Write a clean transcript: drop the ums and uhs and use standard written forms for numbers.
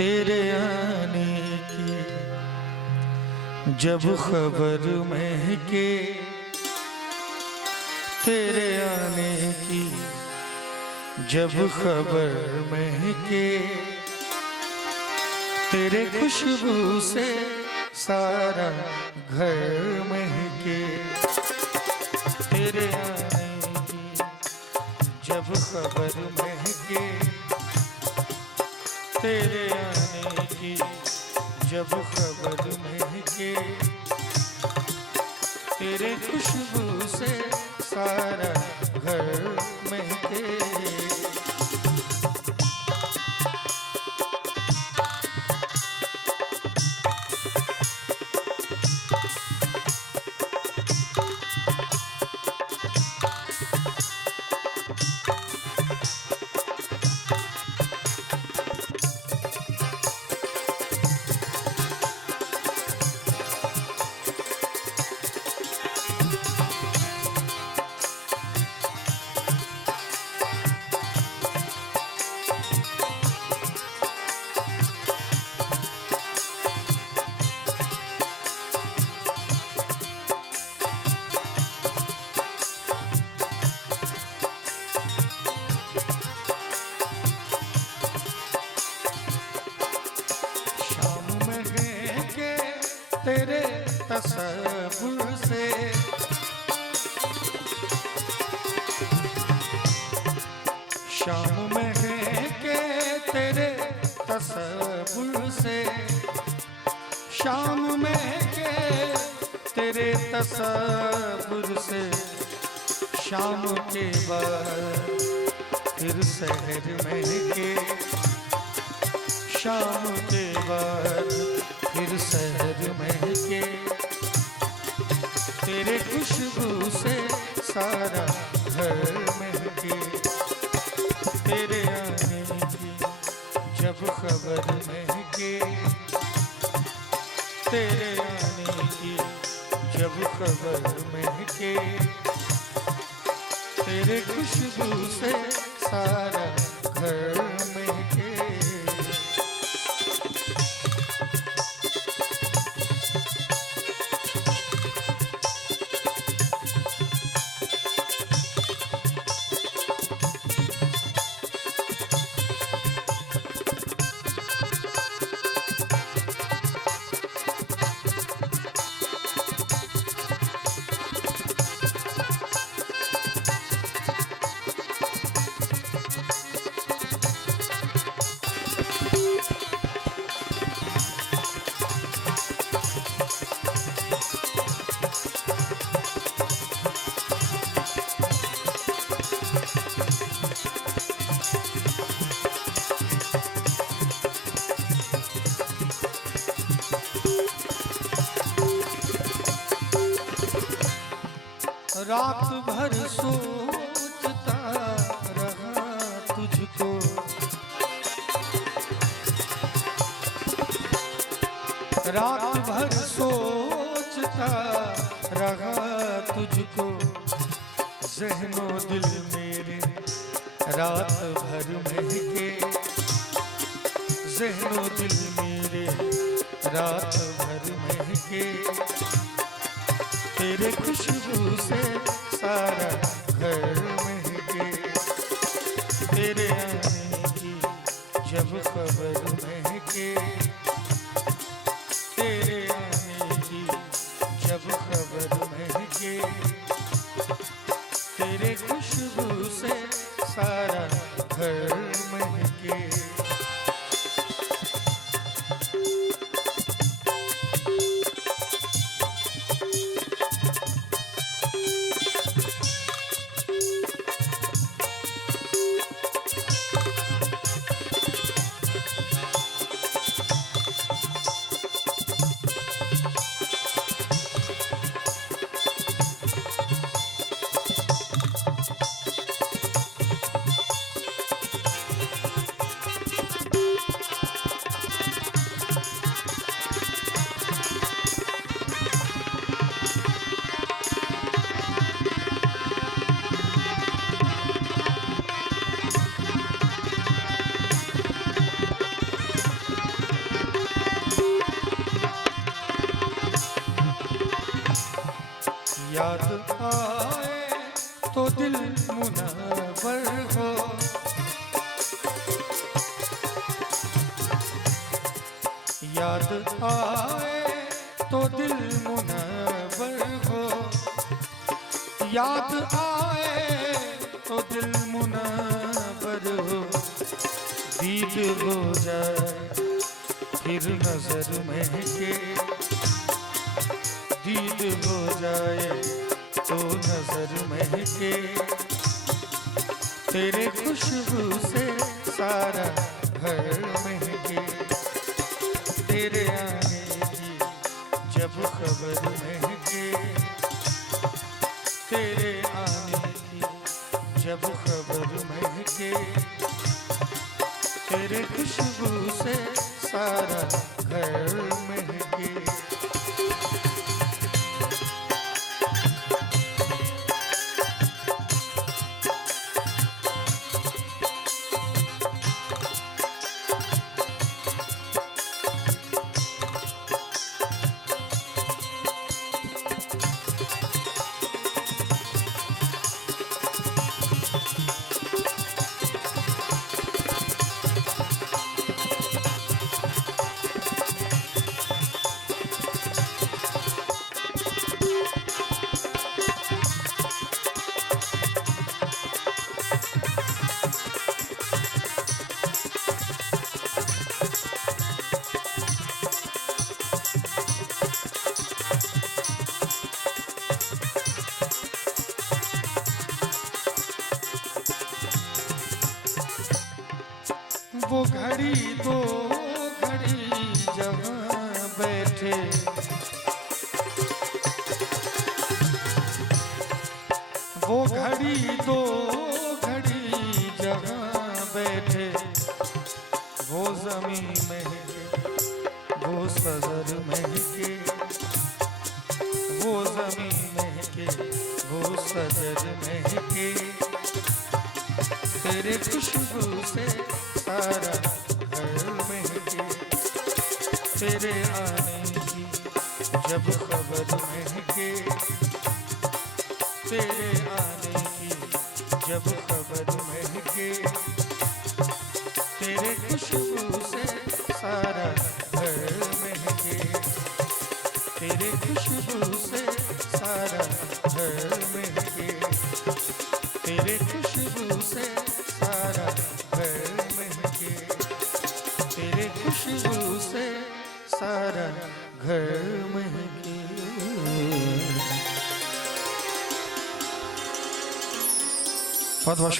तेरे आने की जब खबर महके, तेरे आने की जब खबर महके, तेरे खुशबू से सारा घर महके। तेरे आने की जब खबर महके, तेरे आने की जब खबर महके, तेरे खुशबू से सारा घर महके। तेरे तसव्वुर से शाम में है के तेरे तसव्वुर से, शाम में है के तेरे तसव्वुर से, शाम के बाद फिर शहर में के, शाम के बाद फिर शहर महके, तेरे खुशबू से सारा घर महके। तेरे आने की जब खबर महके, तेरे आने की जब खबर महके, तेरे खुशबू से सारा घर महके। रात भर सोचता रहा तुझको, रात भर सोचता रहा तुझको, ज़हनो दिल मेरे रात भर महके, ज़हनो दिल मेरे रात भर महके, तेरे खुशबू से सारा घर महके। तेरे आने की जब खबर महके, तेरे आने की जब खबर महके, तेरे खुशबू से सारा घर महके। याद आए तो दिल मुनव्वर हो, याद आए तो दिल मुनव्वर हो, याद आए तो दिल मुनव्वर हो। दीद हो जाए फिर नजर महके, दीद हो जाए तो नजर महके, तेरे खुशबू से सारा घर महके, तेरे आने की जब खबर महके, तेरे आने की जब खबर महके, तेरे खुशबू से सारा घर महके। वो घड़ी दो घड़ी जहाँ बैठे, वो घड़ी दो घड़ी जहाँ बैठे, वो ज़मीं महके वो सज़र महके, वो ज़मीं महके वो सज़र महके, तेरे खुशबू से सारा घर महके, तेरे आने की जब खबर महके, तेरे आने की जब खबर महके, तेरे खुशबू से सारा घर महके, तेरे खुशबू से सारा घर महके, तेरे खुशबू से सारा घर महके, तेरे खुशबू से सारा घर महके। बहुत बहुत